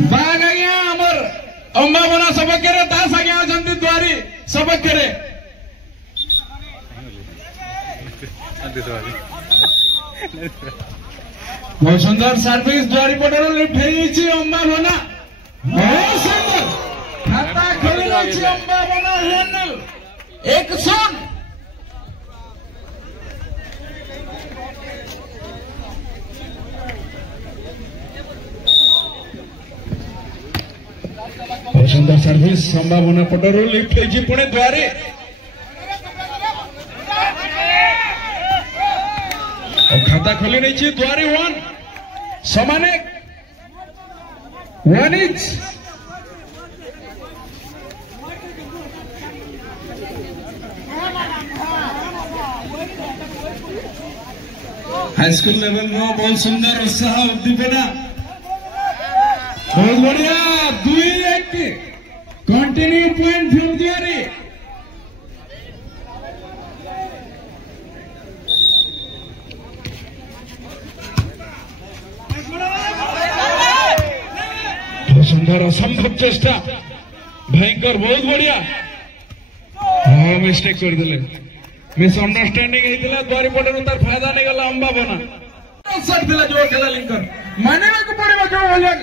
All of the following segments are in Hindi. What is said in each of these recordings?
बाग आज्ञा आमर अंबाबना सबके दास आज्ञा अच्छा द्वारी सबके बहुत सुंदर सर्विस द्वारी पटर लिफ्ट है अंबाबना बहुत सुंदर खाता खोली अंबाबना हैंडल एक सन सुंदर सर्विस संभावना पटर लिफ्ट है पुणे द्वारे खाता खोली नहीं द्वारे वन समाने one etch high school level में बहुत सुंदर उत्साह उद्दीपना बहुत बढ़िया 2-1 कंटिन्यू पॉइंट फ्रॉम द्वारे सुंदर असंभव चेष्टा भयंकर बहुत बढ़िया हाँ मिस्टेक कर दिले मिसअंडरस्टैंडिंग होता द्वारी पटे तार फायदा नहीं गला अंबाबना जो खेला लिंकर माने को पड़ेगा जो भलिया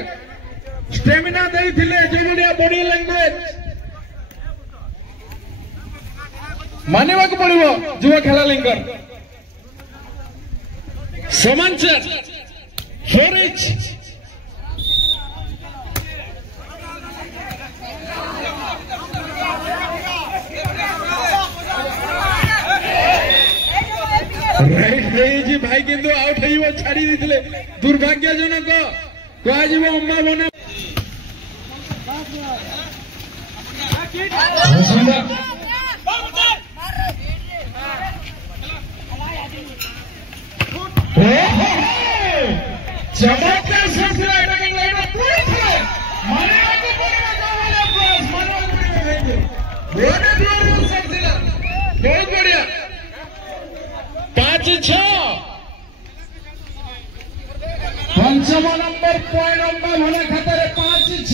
स्टेमिना देइथिले जो बढ़िया बॉडी लैंग्वेज माने को पड़िबो जो खेला लिंकर समांचर 4 इंच राइट जी भाई किंतु आउट है छाड़ी देथिले दुर्भाग्यजनक कह अंबाबना चमत्कार बहुत बढ़िया 5-6 पंचम नंबर पॉइंट अंबाबना खातर 5-6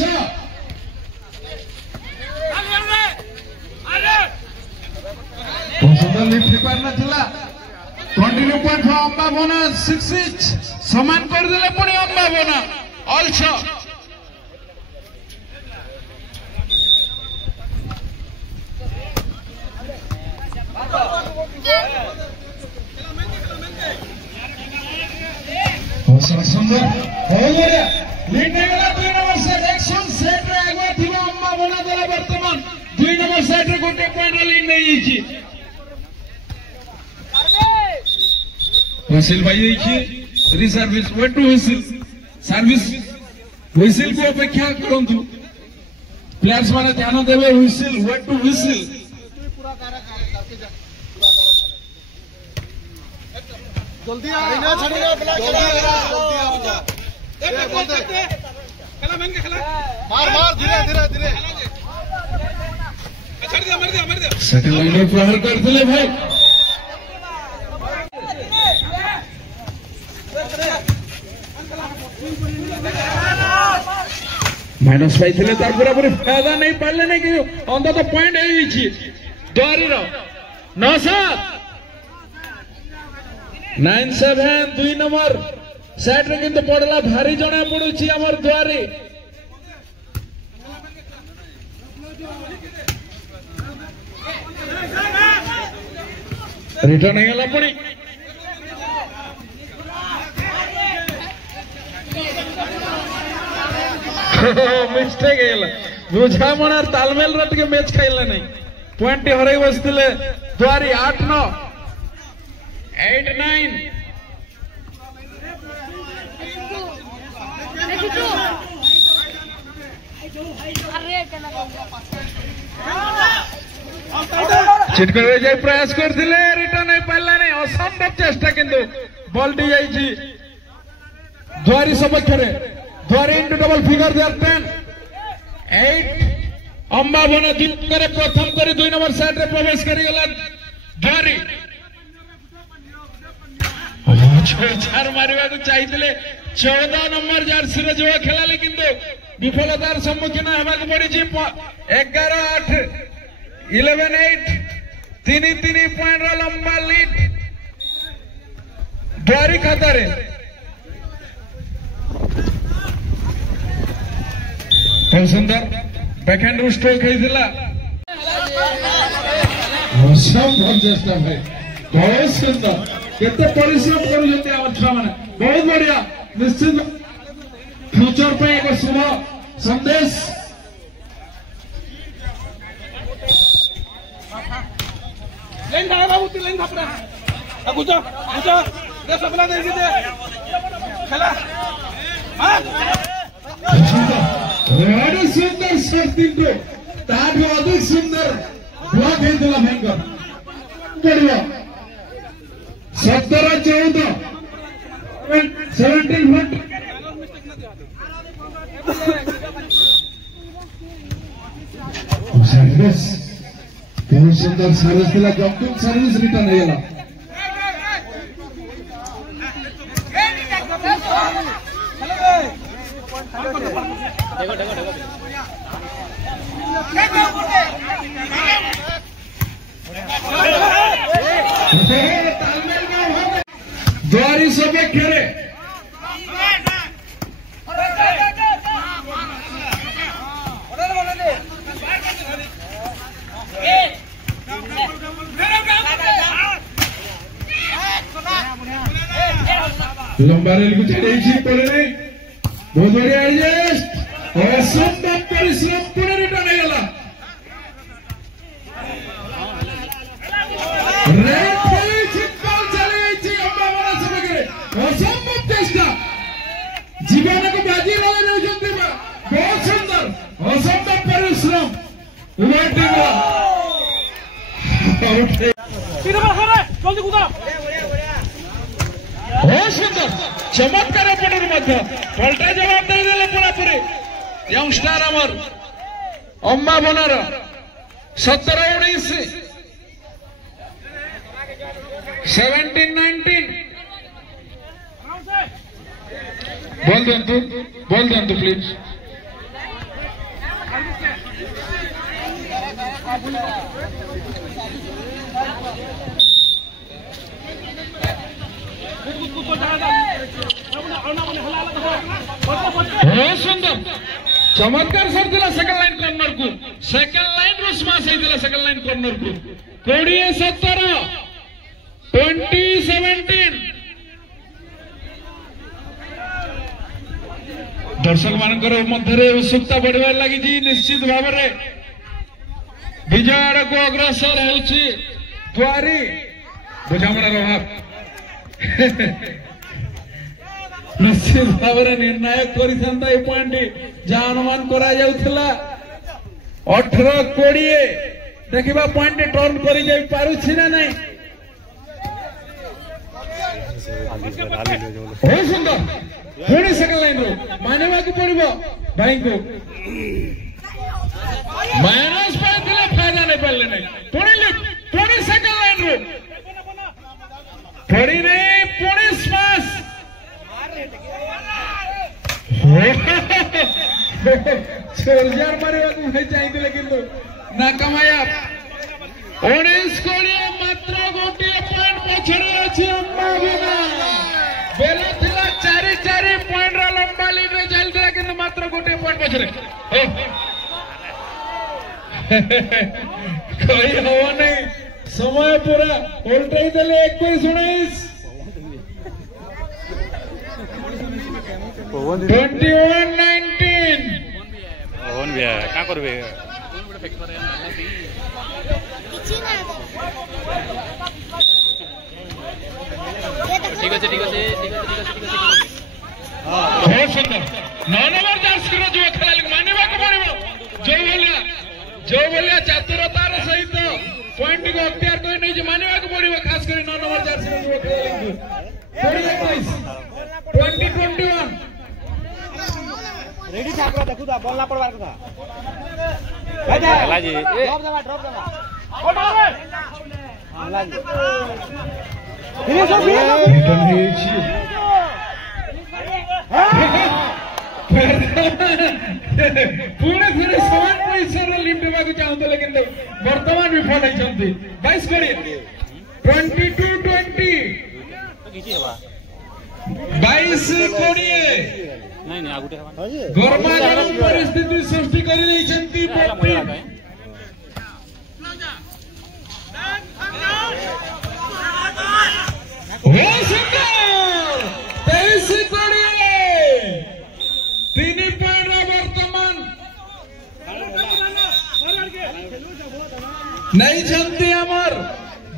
लिफ्ट पारना कंटिन्यू पॉइंट अंबाबना 6 इंच समान कर दिले पुणी अंबाबना ऑल 6 सुंदर बहुत बढ़िया लीड नहीं गला 2 नंबर सेट एक्शन सेट रे आगवा थिबा अंबाबना देला वर्तमान 2 नंबर सेट रे गोटे पॉइंट लीड नहीं छी व्हिसिल भाई देखिए री service way to whistle service whistle को अपेक्षा करंतु प्लेयर्स माने ध्यान देबे व्हिसिल वे टू व्हिसिल जल्दी आ छड़ीना जल्दी खेला महंगे खेला मार धीरे धीरे धीरे छड़ दिया मार दिया सेकंड लाइन प्रहार कर दिले भाई माइनस पाई थिले तार पूरा पूरी फायदा नहीं पाले नहीं कि अंत तो पॉइंट है छी द्वारी रो 9-7 9-7 2 नंबर सेट रे किंतु पड़ला भारी जना पड़ुची हमर द्वारी रिटर्न है गला पुणी मिस्टेक है बुझा मनार तालमेल रे टिके मैच खाइला नहीं पॉइंट हरई बसतिले द्वारी 8-9 8-9 चिटकर जाए प्रयास करते रिटर्न नहीं पाला नहीं असंभव चेष्टा किंतु बॉल टी जाइए द्वारी सपक्ष द्वारी इंटू डबल फिगर देर 10 8 अंबाबना जीत करे प्रथम करे 2 नंबर सेट रे प्रवेश करी गला द्वारी छार मारिबा को चाहिए 14 नंबर जर्सी रे जो खेला किंतु विफलतार सम्मुखीन होगा पड़ी 11-8 11-8 3 पॉइंट लंबा लीड द्वारी खातार बहुत सुंदर बैकहैंड स्ट्रोक होता असंभव चेष्टा भाई बहुत सुंदर केते परिश्रम करूछते आम छुआ माने बहुत बढ़िया निश्चित फ्यूचर पे एक शुभ संदेश लाइन था बाबू ती लाइन था पूरा गुजो गुजो दे सबला दे दे खेला हां बड़ी सुंदर शक्ति को ताठ अधिक सुंदर ब्लॉक हेतला भयंकर पड़ियो 17-14 17 फुट सर्विस बहुत सुंदर सर्विस दिला जंपिंग सर्विस रिटर्न हेला द्वारी सब खेले लंबा रेल को चढ़े पड़े बहुत बढ़िया एडजस्ट असंभव परिश्रम पुणे रिटर्न हेला असंभव चेष्टा जीवन को बाजी लगे बहुत सुंदर असंभव परिश्रम बहुत सुंदर चमत्कार पड़े पलटा जवाब देदेले पूरापूरी यंगस्टार आमर अम्बा बनार 17-19 17-19 बोल दें प्लीज बहुत सुंदर चमत्कार सर दिला सेकंड लाइन कॉर्नर को सेकंड लाइन रो स्माश हेतिला सेकंड लाइन कॉर्नर को 20-17 20-17 दर्शक मानकर मध्य उत्सुकता बढ़िबार लगी निश्चित भाव में विजय आड़ को अग्रसर होवारी बुझामणार अभाव निश्चित भाव में निर्णायक कर पॉइंट जहाँ अनुमान करा 18-20 देखा पॉइंट टर्न कर नहीं बहुत सुंदर पुणी सेकंड लाइन रो मानवा को पड़ो भाई को माइनस फायदा नहीं पाले नहीं पुणी सेकंड लाइन रो पुणी नहीं पुणी स्माश सोल्जर मारे चाहिए किंतु ना कमाया 19-20 मात्र गोटे पॉइंट पछड़े अच्छी अम्मा बिना बेला थिला 4 पॉइंट रा लंबा लीड रे चलता किंतु मात्र गोटे पॉइंट पछड़े कोई हो नहीं समय पूरा उल्टाई देले 21-19 21-19 ओन भी क्या करबे ठीक है बहुत सुंदर 9 नंबर जर्सी जो खेल मानवा को पड़ो जो भलिया चातुरतार सहित पॉइंट को अख्तियार कर नहीं मानवा को पड़ो खास कर 9 नंबर जर्सी जो खेल 20-21 रेडी छापरा देखु ता बॉल ना पड़वार कथा हला जी ड्रॉप देवा हला जी फिनिश रिटर्न पुणे थोड़े समान पैसा लिफ्ट देवाक चाहूले कि बर्तमान विफल होती 22 कोड़े 22-20 22 कोड़े गर्मागरम परिस्थिति सृष्टि कर नहीं जानती आमर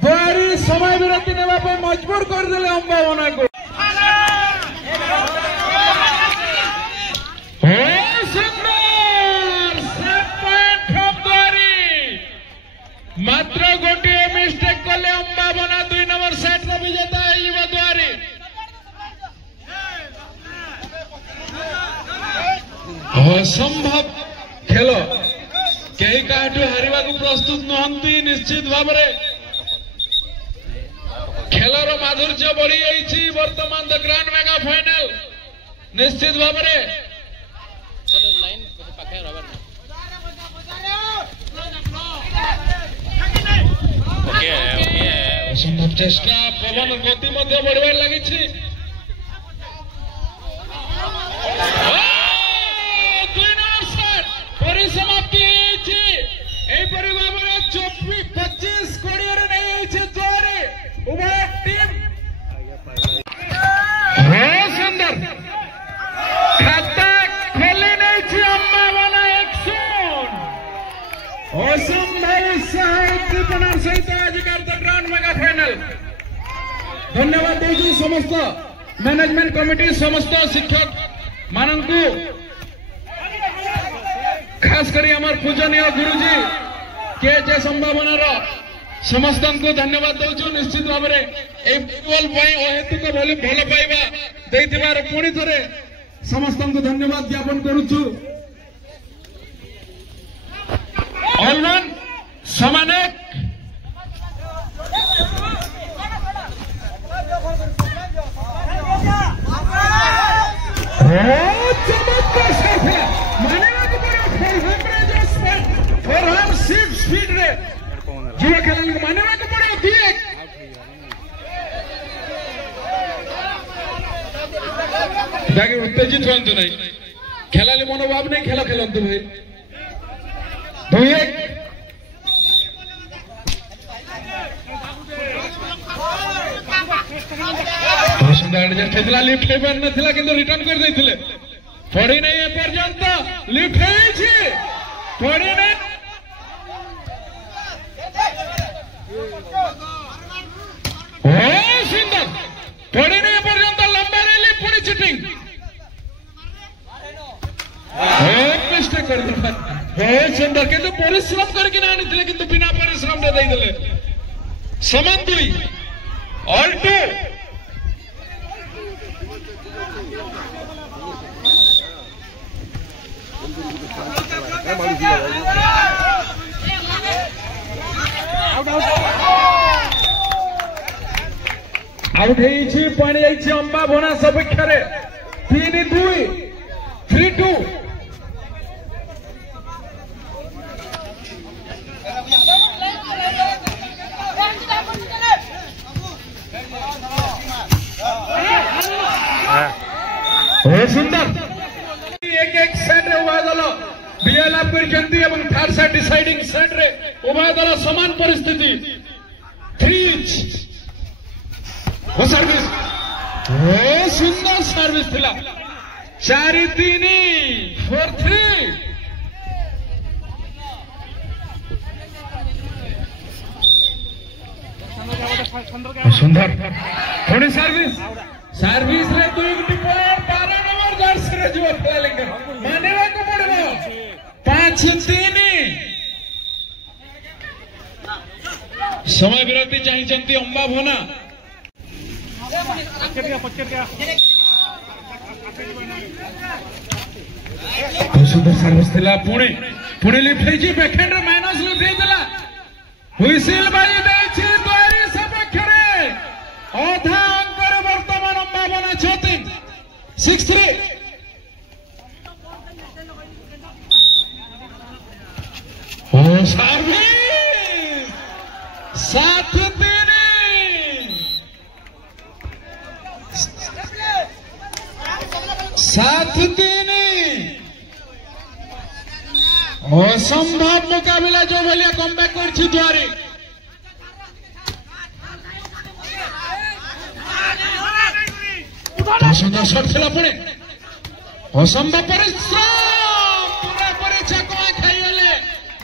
द्वारी समय विरति नेवा पे मजबूर कर दिले अंबावना को मात्र गोटे मिस्टेक कले अंबावना 2 नंबर सेट रो विजेता है द्वारी असंभव खेल कई काटू हारिबा को प्रस्तुत नहंती निश्चित भाव खेलर माधुर्य बढ़ी जाइए वर्तमान द ग्रांड मेगा फाइनल निश्चित भाव असंभव चेष्टा पवन गति बढ़वार लगी परिसमाप्ति एपरी भाव 25 कोड़े नहीं द्वारे उभय टीम सुंदर खाता खोली नहीं अंबावना 100 असंभव साहित्यपणार सहित आजिकार द ग्रांड मेगा फाइनल धन्यवाद देजी समस्त मैनेजमेंट कमिटी समस्त शिक्षक माननकु खास करी हमार पूजनीय गुरुजी के जे संभावनार समस्त को धन्यवाद दौचु निश्चित भाव में अहेतुक भल पाइबा देथिबार पुणी थरे समस्त को धन्यवाद ज्ञापन करुछु ऑलवन समानेक चमत्कार साफला स्पीड रे युवा खेलाड़ी को मानवा को पड़े दिए बाकी उत्तेजित होंतु नहीं खेलाड़ी मनोभाव नहीं खेल खेलंतु भाई 2-1 तो सुंदर एडजस्ट हेतला लिफ्ट हे पर नथिला किंतु रिटर्न कर देथिले पड़ी नहीं ए पर्यंत लिफ्ट हे छी पड़ी नहीं सुंदर पड़ी नहीं पर्यंत लंबा रैली पुणी चिटिंग मिस्टेक कर सुंदर किंतु परिश्रम करके ना आनी किंतु बिना परिश्रम दे देले समान 2 ऑल 2 आउट पानी जाइए अंबावना सपेक्षा 3-2 3-2 सुंदर एक सेट उभय दल विजय लाभ कर थर्ड सेट डिसाइडिंग सेट रे उभय दल समान परिस्थिति 3 सर्विस सुंदर सर्विस थिला 4-3 4-3 सुंदर थोड़ी सर्विस रे 2 पॉइंट 12 नंबर जर्सी रे जो खेलेंगे मानेवा को पड़बो 5-3 समय विरति चाहिए अंबावना सुंदर सर्विस थिला पुणे लिफ्ट होइछि बैकहैंड रे माइनस लिफ्ट होइतला हुइसिल बाजी दैछि द्वारी सपक्षरे अधा अंक रे वर्तमान अंबावना 6-3 6-3 सर्विस 7-3 7-3 असंभव मुकाबला जो भलिया कमबैक करछि द्वारे सुंदर शॉट खेला पड़े असंभव परिश्रम पूरा परीक्षा को खाइले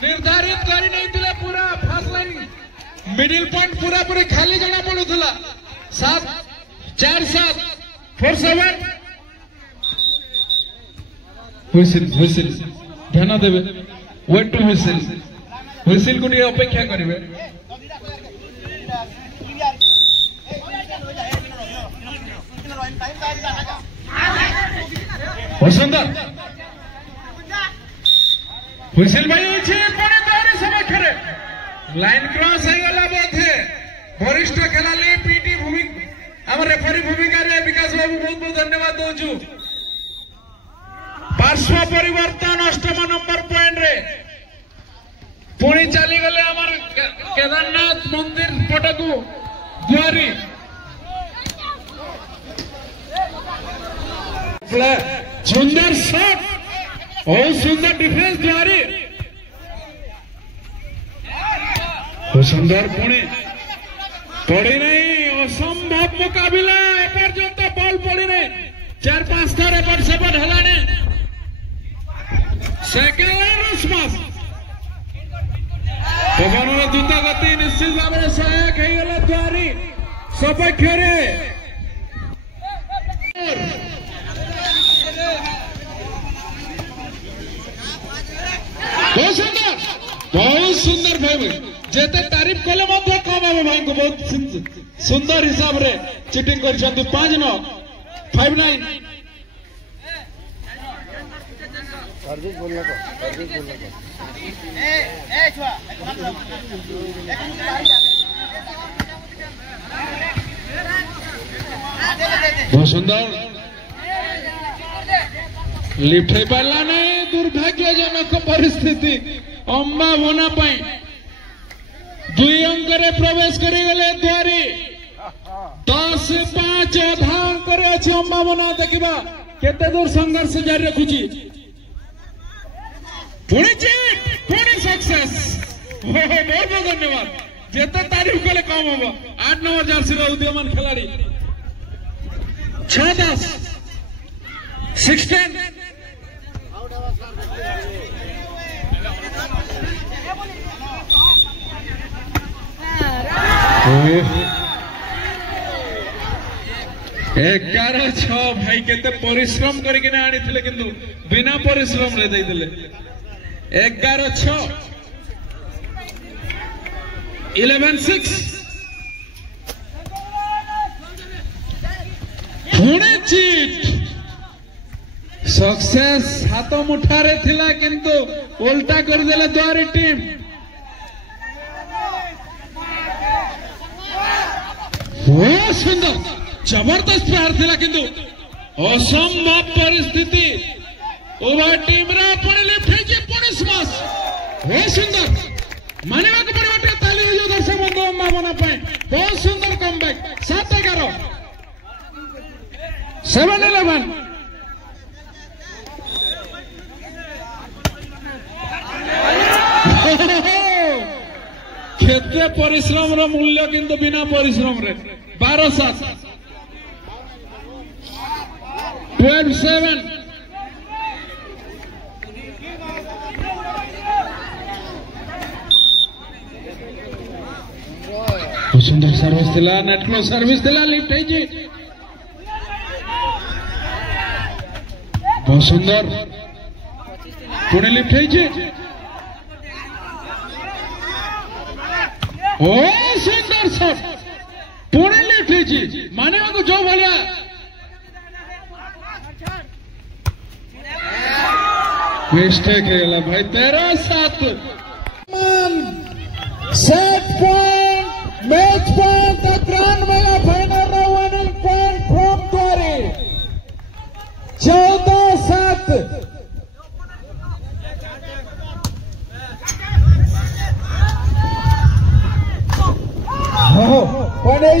निर्धारित करी नहीं दिले पूरा फास्ट लाइन मिडिल पॉइंट पूरा पूरी खाली जना पड़ुला 7-4-7 4-7 हुइसिल ध्यान देवे वेट टू हुइसिल को अपेक्षा करेंगे सुंदर हुइसिल भाई समक्ष लाइन क्रॉस होगा बोधे वरिष्ठ खेलाड़ी पीटी भूमिका आम रेफरी भूमिका विकास बाबू बहुत बहुत धन्यवाद दौचु पार्श्व परिवर्तन 8म नंबर पॉइंट रे पुणी चली गले आमर केदारनाथ मंदिर पटकू दुआरी सुंदर शॉट और सुंदर डिफेंस दुआरी सुंदर पुणी पड़ी नहीं असंभव मुकाबला एपर्यंत बॉल पड़ी नहीं 4-5 थर एपट सेपट हलाने सेकेंड लाइन स्माश पवन द्रुत गति निश्चित भाव में सहायक होगला द्वारी सपक्ष बहुत सुंदर भाई जेते तारीफ कले कम हम भाई को बहुत सुंदर हिसाब रे चिटिंग कर 5-9 5-9 सर्विस बोलना को बहुत सुंदर लिफ्ट हो पारा नहीं दुर्भाग्यजनक परिस्थिति अंबा बना 2 अंक प्रवेश करगले द्वारी 10-5 अधा अंक अच्छे अंबा बना देखा केते दूर संघर्ष जारी रखुची पुणी जीत पुणी सक्सेस बहुत बहुत धन्यवाद जेते तारीफ कले कम हम 8 नंबर जर्सी उदीयमान खिलाड़ी 6-10 16 11-6 भाई केते परिश्रम करके आनी थिले किंतु बिना परिश्रम रे दे दिले 11-6 11-6 पुणे जीत सक्सेस हाथ मुठारे थिला किंतु उल्टा कर देला द्वारी टीम बहुत सुंदर जबरदस्त प्रहार थिला किंतु असंभव परिस्थिति उभय टीम रे पुणी लिफ्ट है पुणी स्माश बहुत सुंदर मानवा को परिवर्तन ताली हो दर्शक बंधु अम्मा बना पाए बहुत सुंदर कमबैक 7-11 7-11 केते परिश्रम रो मूल्य किंतु बिना परिश्रम रे 12-7 12-7 सुंदर सर्विस थिला नेट क्लोज सर्विस थिला लिफ्ट है जी बहुत सुंदर पुणे लिफ्ट है जी ओ सुंदर शॉट पुणे लिफ्ट है जी माने को जो भलिया मिस्टेक है भाई 13-7 set point match point the grand mega final winning point from Dwari 14-7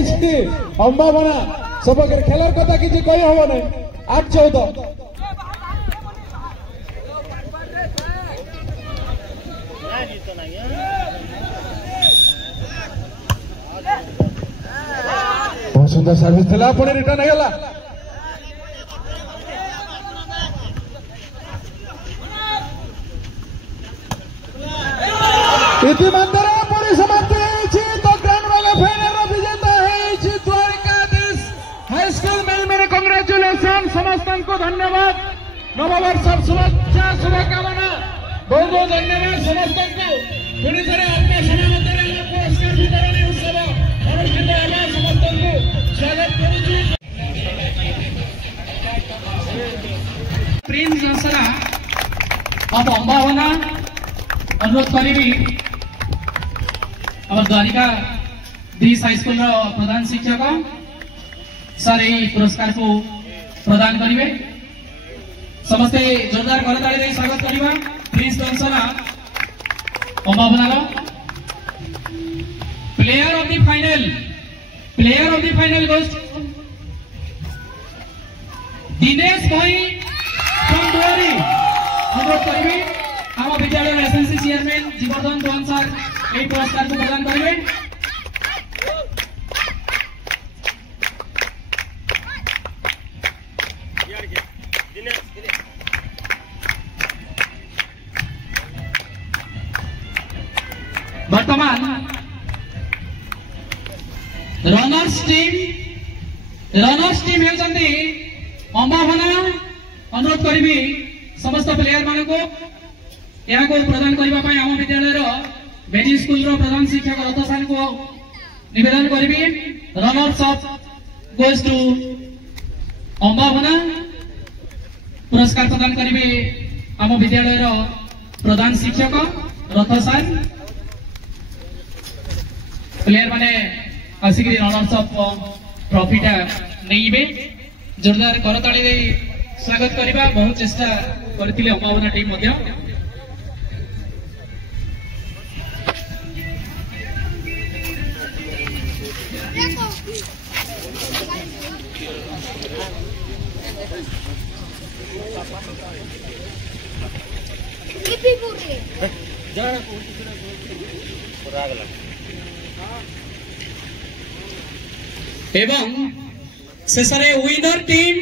अंबाबना सबके खेलर कथा किसी कही हम ना 8-14 बहुत सुंदर सर्विस था पुणे रिटर्न होगा इतिमध्य पुणी समाप्ति तो ग्रांड वाला फाइनल विजेता है द्वारिकाधीश हाईस्कूल मेरे कंग्रेचुलेसन समस्त को धन्यवाद नववर्ष शुभेच्छा शुभकामना बहुत बहुत धन्यवाद समस्त को पुणी थे अल्प समय मध्य पुरस्कार वितरण उत्सव अनुष्ठित है समस्त को स्वागत करुच्छी प्रिंस दशहरा अब अंबाबना अनुरोध करी आम द्वारिका धीश हाईस्कूल प्रधान शिक्षक सर यही पुरस्कार को प्रदान करेंगे समस्ते जोरदार करताली स्वागत करवा प्रिंस दशहरा अंबाबना प्लेयर ऑफ द फाइनल गोस्ट दिनेश भाई फ्रॉम दुआरी अनुरोध करेंगे आम विद्यालय SNC chairman Jeevardhan Chauhan sir यही पुरस्कार को प्रदान करेंगे वर्तमान रनर्स टीम होती अंबाबना अनुरोध करी समस्त प्लेयर मान को यहाँ को प्रदान करने आम विद्यालय बेजी स्कूल प्रधान शिक्षक रथ सार को निवेदन करी रनर्स अप गोज टू अंबाबना पुरस्कार प्रदान करेंगे आम विद्यालय प्रधान शिक्षक रथ सार प्लेयर माने आसिक रनर्स अप ट्रॉफीटा नहीं जोरदार करताली स्वागत करवा बहुत चेष्टा करते अंबाबना टीम एवं शेषे विनर टीम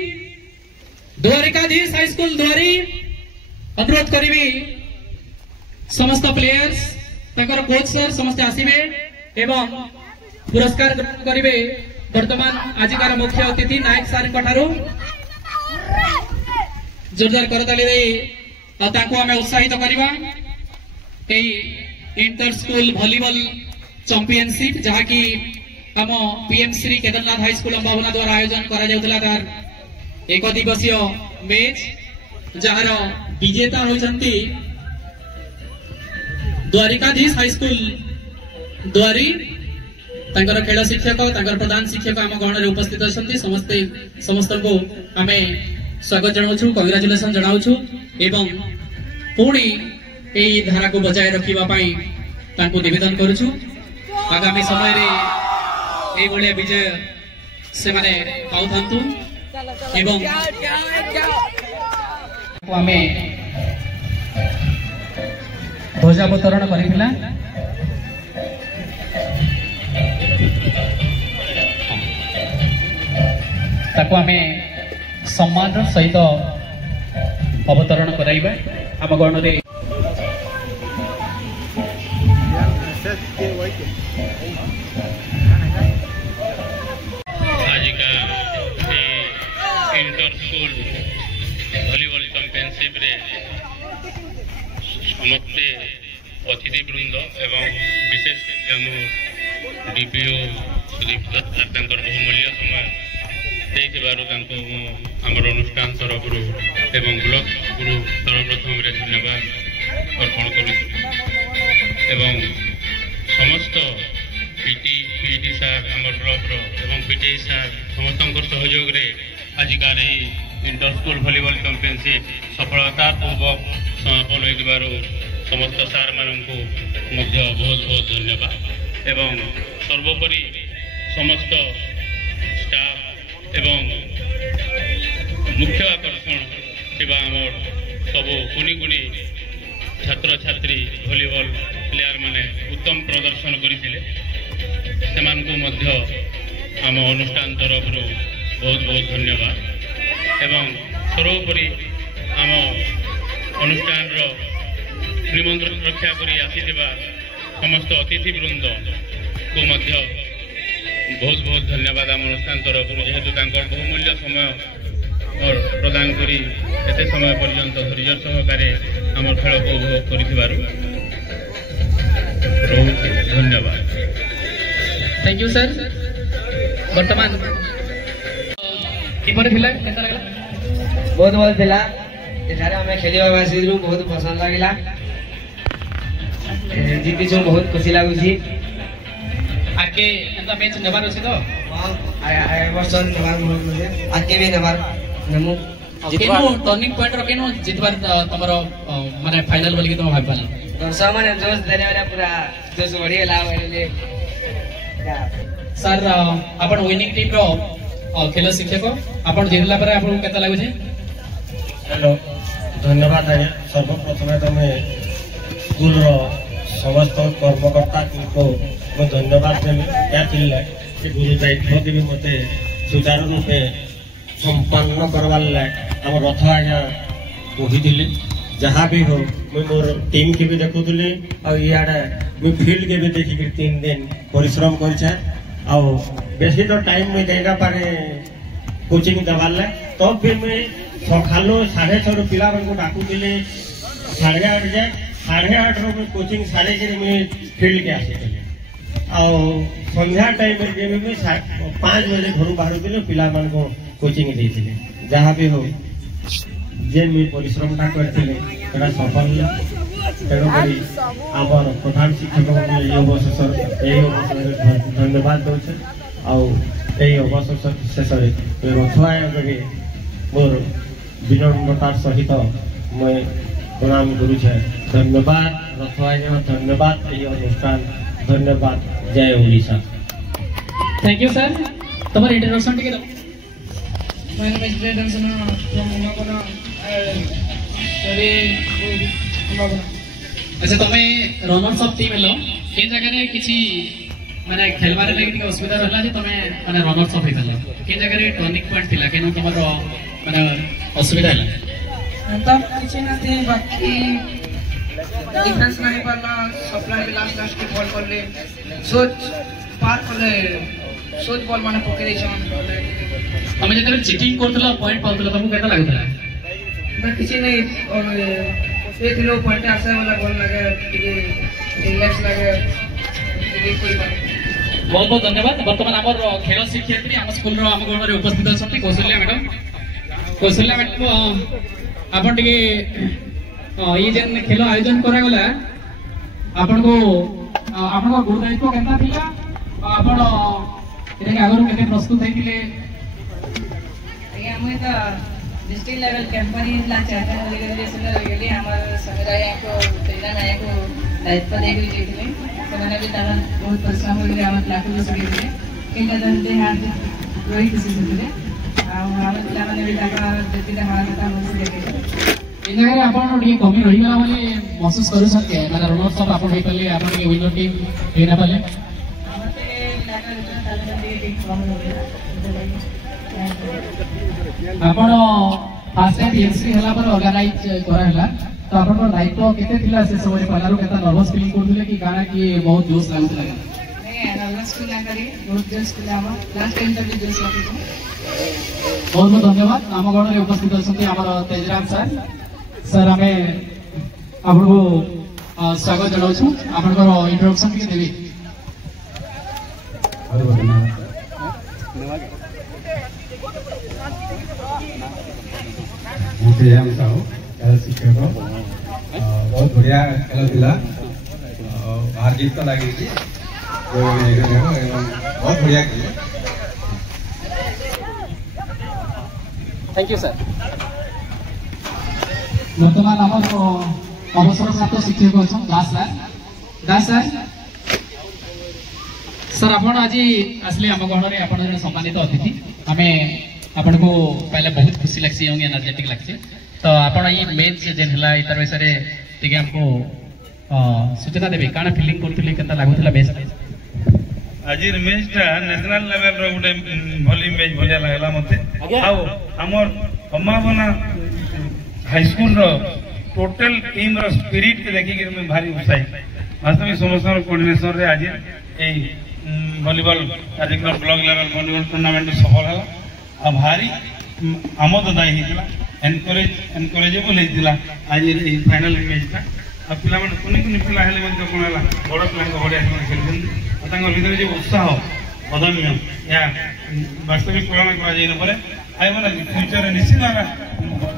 द्वारिकाधीश हाईस्कूल द्वारी अनुरोध करी समस्त प्लेयर्स कोच सर समस्त आसवे एवं पुरस्कार ग्रहण करेंगे वर्तमान आजिकार मुख्य अतिथि नायक सर जोरदार करताली आम उत्साहित करवा इंटर स्कूल वॉलीबॉल चैंपियनशिप जहाँकि आम पीएम श्री केदारनाथ हाईस्कूल अंबाबना द्वारा आयोजन करा एक दिवसीय मैच जार विजेता होती द्वारिकाधीश हाईस्कूल द्वारी खेल शिक्षक प्रधान शिक्षक आम गण में उपस्थित अच्छा समस्त को आम स्वागत जनाऊँ कंग्राचुलेसन जनाऊँ एवं पुणी यही धारा को बजाय रखापी निवेदन करुचु आगामी समय ये विजय से माने पाऊ एवं ध्वजावतरण करिथिला ताको आमे सम्मान सहित अवतरण कराइबा आम गण रे इंटर स्कूल वॉलीबॉल चैंपियनशिप रे समस्ते अतिथिवृंद एवं विशेष डीपीओ सुदीप्त बहुमूल्य समय आमर अनुष्ठान तरफ एवं ब्लॉक गुरु सर्वप्रथम धन्यवाद अर्पण कर समस्त पीटी सार आम ब्लॉक एवं पीटीआई सार समस्त सहयोग रे आजिकार इंटर स्कूल वॉलीबॉल चैंपियनशिप सफलता पूर्वक समापन हो समस्त सार मान बहुत बहुत धन्यवाद एवं सर्वोपरि समस्त स्टाफ एवं मुख्य आकर्षण थिबा आमर सबु कुनी कुनी छात्र छात्री वॉलीबॉल प्लेयर माने उत्तम प्रदर्शन करथिले सेमानकु मध्य आम अनुष्ठान तरफ बहुत बहुत धन्यवाद एवं सर्वोपरि आम अनुष्ठान निमंत्रण रक्षा करी आसीथिबा समस्त अतिथि वृंद को मध्य बहुत बहुत धन्यवाद आम अनुष्ठान तरफ जेहेतु तांकर बहुमूल्य समय और प्रदान करी एते समय पर्यंत धैर्य सहकारे आम खेल को उपभोग करिथिबारु बहुत धन्यवाद। Thank you sir. वर्तमान किपर थिला केता लागला बहुत भल थिला एठारे हमें खेलिबा बासिरु बहुत पसंद लागिला जीती जो बहुत खुशी लागुची आके एंता मैच नेबार अछि तो आय वर्ष नेबार मुझे आके भी नेबार नमु केनो टर्निंग पॉइंट रो केनो जितबार तमरो माने फाइनल बोली के तुम भाब पाला दर्शक माने जोश देने वाला पूरा जोश बढ़ी गेला बोले सर आपण विनिंग टीम रो खेल शिक्षक आपण जितला पर आपण केता लागु छै। हेलो धन्यवाद आज्ञा सर्वप्रथम तुम स्कूल रो समस्त कर्मकर्ता को मैं धन्यवाद देवी क्या गुरु दायित्व के भी मत सुचारू रूपे संपन्न करवार आम रथ आज्ञा कही जहाँ भी हो मुझे मोर टीम के भी देखुली आड़े मुझे फील्ड के भी देखिक 3 दिन परिश्रम कर बेसी तो टाइम मुझे देना पारे कोचिंग देवार तो भी मुझे सकालू 6:30 पिला डाकुली 8:30 जाए 8:30 रू कोचिंग सारे फील्ड के आसी संध्या टाइम 5 बजे घर बाहर पिला को कोचिंग देते जहाँ भी हो जे मुझे परिश्रम करते सफल तेणुक आमर प्रधान शिक्षक अवसर धन्यवाद दूचे अवसर शेष रथ आयोगे मोर विनम्रतार सहित मैं प्रणाम करुचे धन्यवाद रथ आयोग धन्यवाद अनुष्ठान धन्यवाद जय ओडिशा। Thank you sir. तुम्हारे इंट्रोडक्शन टिके दो। My name is Braden Sana from Unagona. अच्छा तुम्हें रनर्स अप टीम लो के जगह रे किछि माने खेलबारे लागि टिके असुविधा रहला जे तुम्हें माने रनर्स अप हेतला के जगह रे टर्निंग पॉइंट थिला केनो तमरो माने असुविधा हला अंत किछि ना थे बाकी डिफेंस नहीं पाला सप्लाई के लास्ट के बॉल करले सोच पार करले सोच बॉल माने पके देछन हमें जब चीटिंग करतला पॉइंट पाउतला तुमको केता लागतला ना किछि नहीं और एक लो पॉइंट आसे वाला गोल लगे टिके रिलैक्स लगे टिके कोई बात बहुत बहुत धन्यवाद। वर्तमान आमर खेल शिक्षयित्री आम स्कूल रो आम गण रे उपस्थित अछंती कौशल्या मैडम आपण टिके ये जेन खेल आयोजन करा गला आपण को गुरु दायित्व केता थिला आपण एके आगरो केते प्रस्तुत हेतिले हमें तो डिस्ट्रिक्ट लेवल कैंपेन ला चाहते हैं गेली हमारे समुदाय को तेरा नायक को दायित्व देके जेतिले ସେମାନେ भी तारा बहुत परिश्रम होइले हम लाखो से गेले केटा दंते हाथ रोई किसी से हम पिला माने भी ताका जेति हाथ था मुझे देखे इन जगह आपण टिके कमी रही गला बोली महसूस करू सकते हैं माने रनर्स अप आपण होई पले आपण के विनर टीम हेना पले हमते लाखो तारा दे कम हो गया आपण फास्ट टाइम एमसी हला पर ऑर्गेनाइज करा हला तो आपण दायित्व केते थिला से समय पलारो केता नर्वस फीलिंग करथले कि गाना कि बहुत जोश लागुतला नहीं नर्वस फील करी बहुत जोश फील हम लास्ट टाइम तक जोश लागुतो बहुत बहुत धन्यवाद। आम गण रे उपस्थित अछंती हमर तेजराम सर हमें आपको स्वागत जनाउछु आपनकर इंट्रोडक्शन के देबी तेजराम साहू खेल शिक्षक बहुत बढ़िया खेल थिला हार जीत तो लगी थी बहुत बढ़िया खेल। Thank you sir. वर्तमान आमर अवसर प्राप्त शिक्षक अच्छा दास सर सर आपण आज आसले आम गहन आप सम्मानित अतिथि आम आपन को पहले बहुत खुशी लगे यंग एनर्जेटिक लगे तो आपण ये मैच जेन है तार विषय टे हमको सूचना देवे काना फीलिंग करथुले केता लागुथला मैच आज मैचटा नेशनल लेवल रो गुटे भली मैच भलिया लागला मते आउ हमर संभावना हाई स्कूल रो टोटल टीम रो स्पिरिट के देखि के मैं भारी उत्साहित वास्तविक समस्त कोऑर्डिनेशन रे आज ए वॉलीबॉल कार्यक्रम ब्लॉक लेवल वॉलीबॉल टूर्नामेंट सफल है आ भारी आमोददायी होता एनकरेजेबल होता आज ये फाइनल मैचटा आ पिला माने कोनी कोनी पिला हेले मध्ये कोन हला बड़ पिला को बड़े खेलछन तांगर भीतर जे उत्साह अदम्य या वास्तविक पूर्ण करा जाय न परे आय माने फ्यूचर निश्चित भाबे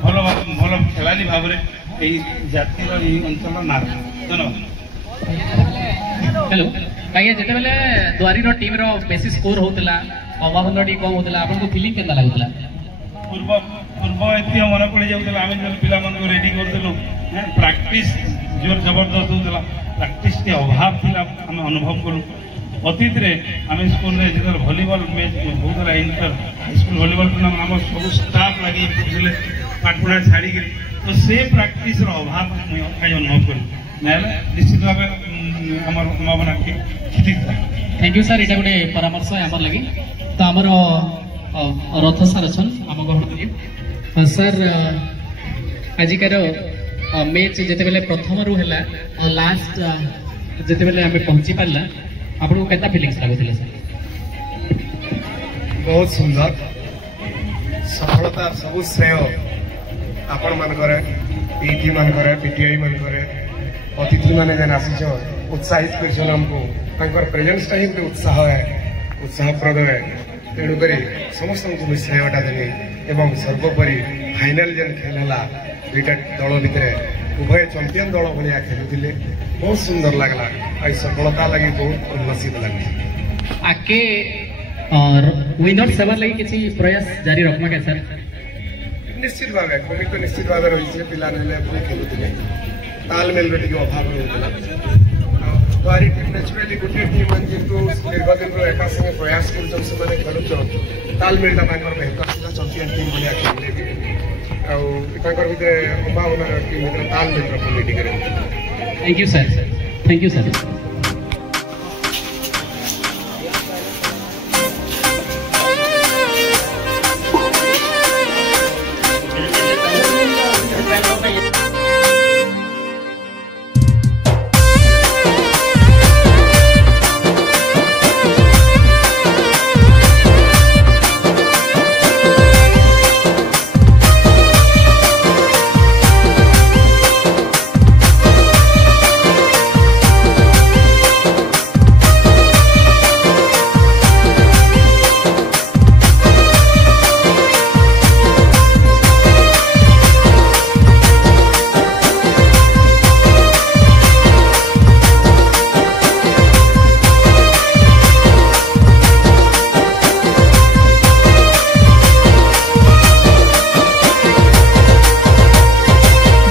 भलो भलो खेलाली भाबरे ए जाति रो ए अंचल ना धन्यवाद हेलो आज्ञा जिते बेले द्वारी रो टीम रो बेसी स्कोर होतला अमावन टी कम होतला आपन को फीलिंग केता लागुतला पूर्व पूर्व एति मन पड़ी जाउतला आमे जब पिला मन को रेडी करतलो प्रैक्टिस जोर जबरदस्त होतला प्रैक्टिस के अभाव थिला हम अनुभव करू अतीत रे आमे स्कूल रे जदर वॉलीबॉल मैच होतला इंटर स्कूल वॉलीबॉल टूर्नामेंट हम सब स्टाफ लागि दिले पाटपुरा छाड़ी के तो से प्रैक्टिस रो अभाव मैं अनुभव करू नाले निश्चित भाबे हमर संभावना के थैंक यू सर एटा गोटे परामर्श है हमर लगी तो हमर रथ सर छन हम गहन सर आजिकार मैच जेते बेले प्रथम रु हैला और लास्ट जेते बेले हमें पहुंची पारला आपन को केता फीलिंग्स लागुथिले सर बहुत सुंदर सफलता सब श्रेय आपण मान करे पीटी मान करे पीटीआई मान करे अतिथि माने जेन आसी उत्साहित कर हमको प्रेजेंस टाइम उत्साह है उत्साहप्रद है तेणुक समस्त को श्रेयटा देनी एवं सर्वोपरि फाइनाल जेन खेल है दुईटा दल भितर उभय चैंपियन दल भाया खेलुले बहुत सुंदर लगला सफलता लगी बहुत उल्लसित लगे आके विनर सेवा लगी किसी प्रयास जारी रखना क्या सर निश्चित भाव कमी तो निश्चित भाव रही पिला खेलुले तालमेल अभाव रोला द्वारी टीम नेचुराली गोटे टीम जेहतु दीर्घ दिन एका संगे प्रयास कर खेलुन तालमेल चैंपियन टीम भाया खेलने भितर संभावना टीम भर तालमेल कमिटी करें thank you sir thank you sir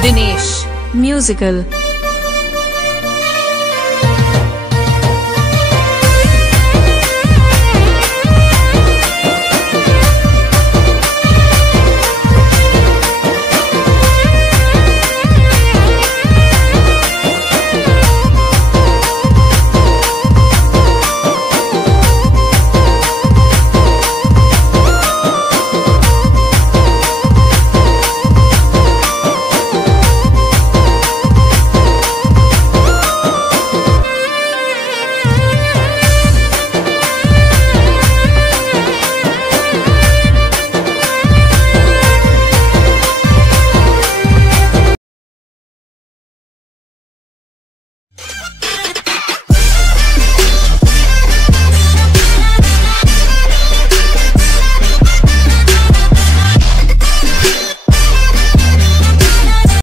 Dinesh Musical